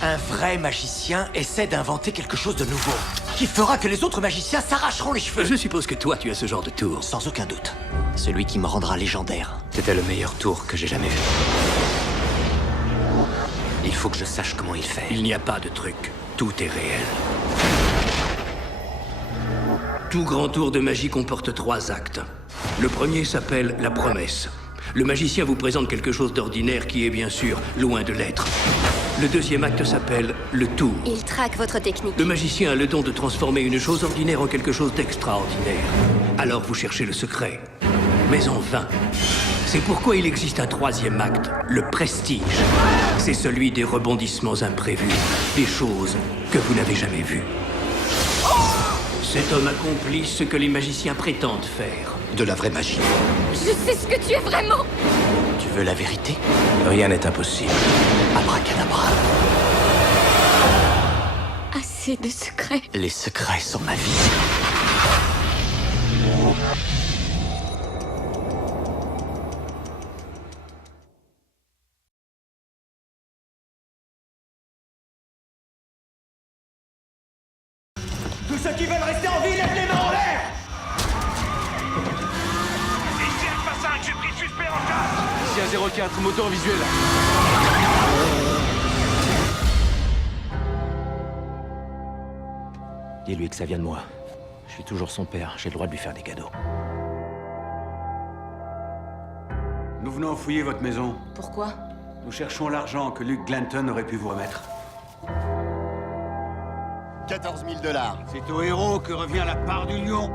Un vrai magicien essaie d'inventer quelque chose de nouveau, qui fera que les autres magiciens s'arracheront les cheveux. Je suppose que toi, tu as ce genre de tour. Sans aucun doute. Celui qui me rendra légendaire. C'était le meilleur tour que j'ai jamais vu. Il faut que je sache comment il fait. Il n'y a pas de truc. Tout est réel. Tout grand tour de magie comporte 3 actes. Le premier s'appelle la promesse. Le magicien vous présente quelque chose d'ordinaire qui est bien sûr loin de l'être. Le deuxième acte s'appelle le tour. Il traque votre technique. Le magicien a le don de transformer une chose ordinaire en quelque chose d'extraordinaire. Alors vous cherchez le secret. Mais en vain. C'est pourquoi il existe un 3e acte, le prestige. C'est celui des rebondissements imprévus, des choses que vous n'avez jamais vues. Cet homme accomplit ce que les magiciens prétendent faire. De la vraie magie. Je sais ce que tu es vraiment. Tu veux la vérité? Rien n'est impossible. Abracadabra. Assez de secrets. Les secrets sont ma vie. Tous ceux qui veulent rester en vie, lèvent les mains en l'air! Ici Alpha 5, j'ai pris suspect en charge. Ici à 04, moteur visuel. Dis-lui que ça vient de moi. Je suis toujours son père, j'ai le droit de lui faire des cadeaux. Nous venons fouiller votre maison. Pourquoi? Nous cherchons l'argent que Luke Glanton aurait pu vous remettre. 14 000 $. C'est au héros que revient la part du lion.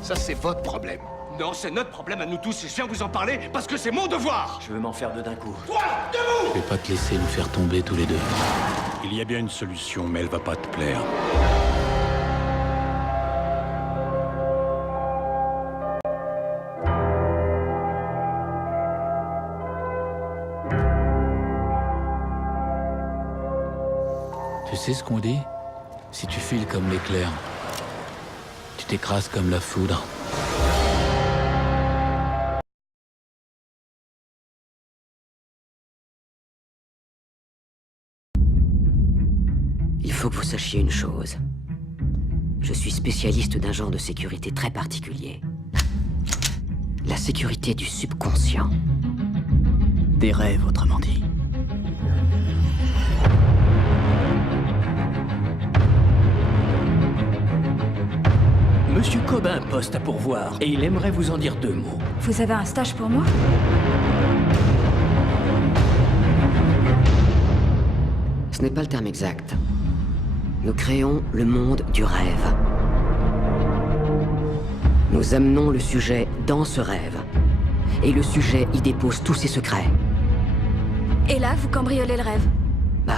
Ça, c'est votre problème. Non, c'est notre problème à nous tous et je viens vous en parler parce que c'est mon devoir. Je veux m'en faire deux d'un coup. Toi, debout! Je vais pas te laisser nous faire tomber tous les deux. Il y a bien une solution, mais elle va pas te plaire. Tu sais ce qu'on dit? Si tu files comme l'éclair, tu t'écrases comme la foudre. Il faut que vous sachiez une chose. Je suis spécialiste d'un genre de sécurité très particulier. La sécurité du subconscient. Des rêves, autrement dit. Monsieur Cobb a un poste à pourvoir et il aimerait vous en dire 2 mots. Vous avez un stage pour moi? Ce n'est pas le terme exact. Nous créons le monde du rêve. Nous amenons le sujet dans ce rêve. Et le sujet y dépose tous ses secrets. Et là, vous cambriolez le rêve. Bah,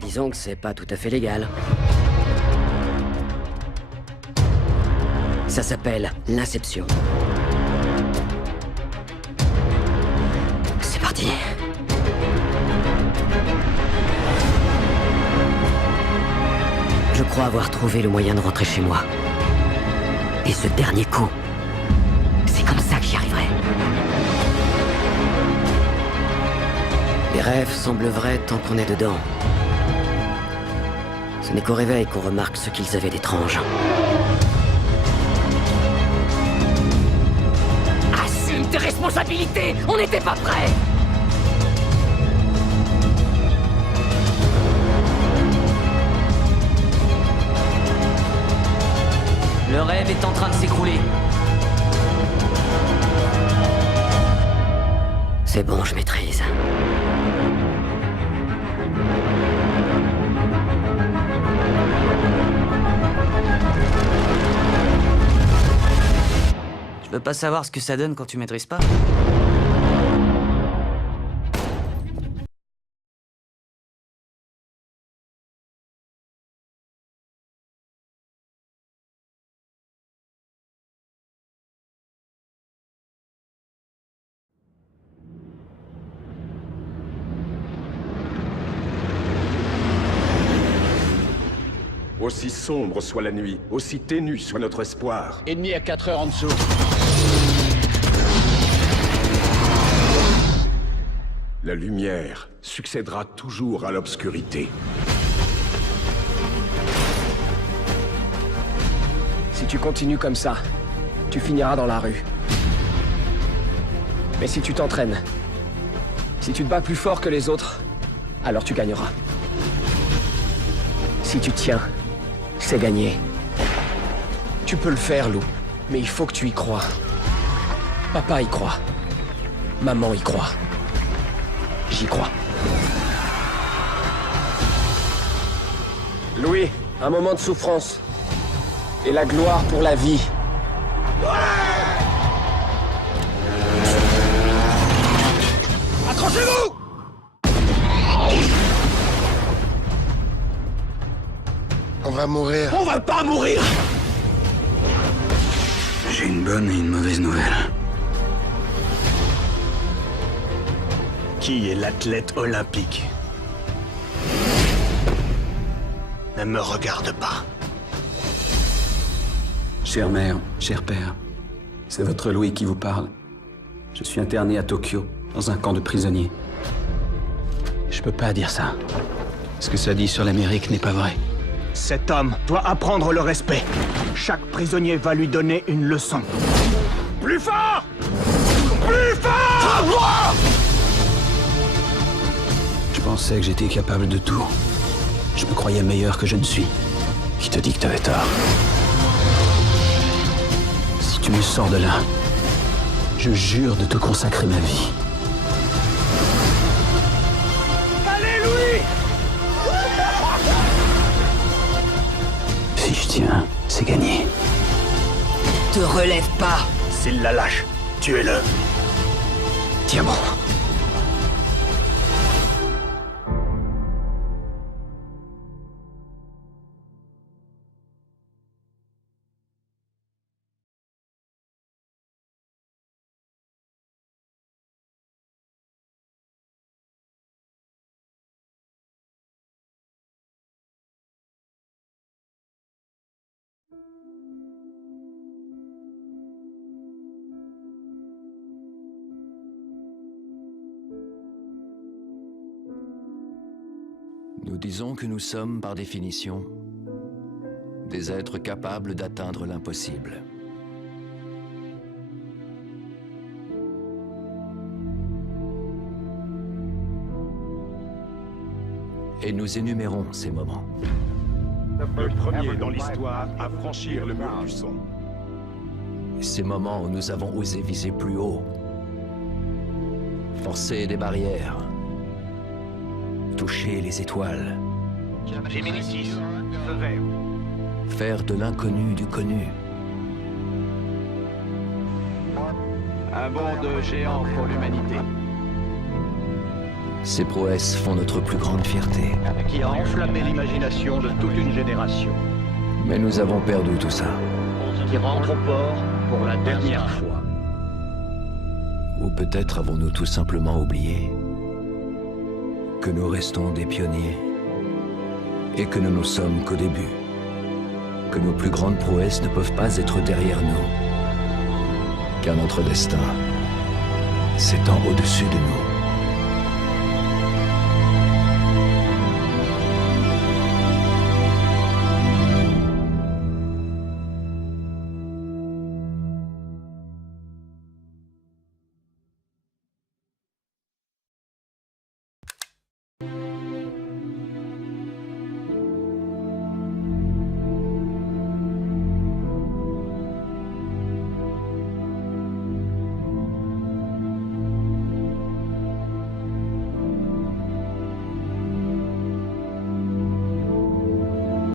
disons que c'est pas tout à fait légal. Ça s'appelle l'inception. C'est parti. Je crois avoir trouvé le moyen de rentrer chez moi. Et ce dernier coup, c'est comme ça que j'y arriverai. Les rêves semblent vrais tant qu'on est dedans. Ce n'est qu'au réveil qu'on remarque ce qu'ils avaient d'étrange. Assume tes responsabilités! On n'était pas prêts! Le rêve est en train de s'écrouler. C'est bon, je maîtrise. Je veux pas savoir ce que ça donne quand tu maîtrises pas. Aussi sombre soit la nuit, aussi ténue soit notre espoir. Ennemi à 4 heures en dessous. La lumière succédera toujours à l'obscurité. Si tu continues comme ça, tu finiras dans la rue. Mais si tu t'entraînes, si tu te bats plus fort que les autres, alors tu gagneras. Si tu tiens, c'est gagné. Tu peux le faire, Lou, mais il faut que tu y crois. Papa y croit. Maman y croit. J'y crois. Louis, un moment de souffrance. Et la gloire pour la vie. Accrochez-vous! On va mourir. On va pas mourir! J'ai une bonne et une mauvaise nouvelle. Qui est l'athlète olympique? Ne me regarde pas. Chère mère, cher père, c'est votre Louis qui vous parle. Je suis interné à Tokyo, dans un camp de prisonniers. Je peux pas dire ça. Ce que ça dit sur l'Amérique n'est pas vrai. Cet homme doit apprendre le respect. Chaque prisonnier va lui donner une leçon. Plus fort! Plus fort! Je pensais que j'étais capable de tout. Je me croyais meilleur que je ne suis. Qui te dit que t'avais tort? Si tu me sors de là, je jure de te consacrer ma vie. Allez, Louis! Si je tiens, c'est gagné. Te relève pas. S'il la lâche, tuez-le. Tiens bon. Nous disons que nous sommes, par définition, des êtres capables d'atteindre l'impossible. Et nous énumérons ces moments. Le premier dans l'histoire à franchir le mur du son. Ces moments où nous avons osé viser plus haut, forcer des barrières, toucher les étoiles. Gemini 6, feu vert. Faire de l'inconnu du connu. Un bond de géant pour l'humanité. Ces prouesses font notre plus grande fierté. Qui a enflammé l'imagination de toute une génération. Mais nous avons perdu tout ça. Qui rentre au port pour la dernière fois. Ou peut-être avons-nous tout simplement oublié que nous restons des pionniers et que nous ne sommes qu'au début. Que nos plus grandes prouesses ne peuvent pas être derrière nous. Car notre destin s'étend au-dessus de nous.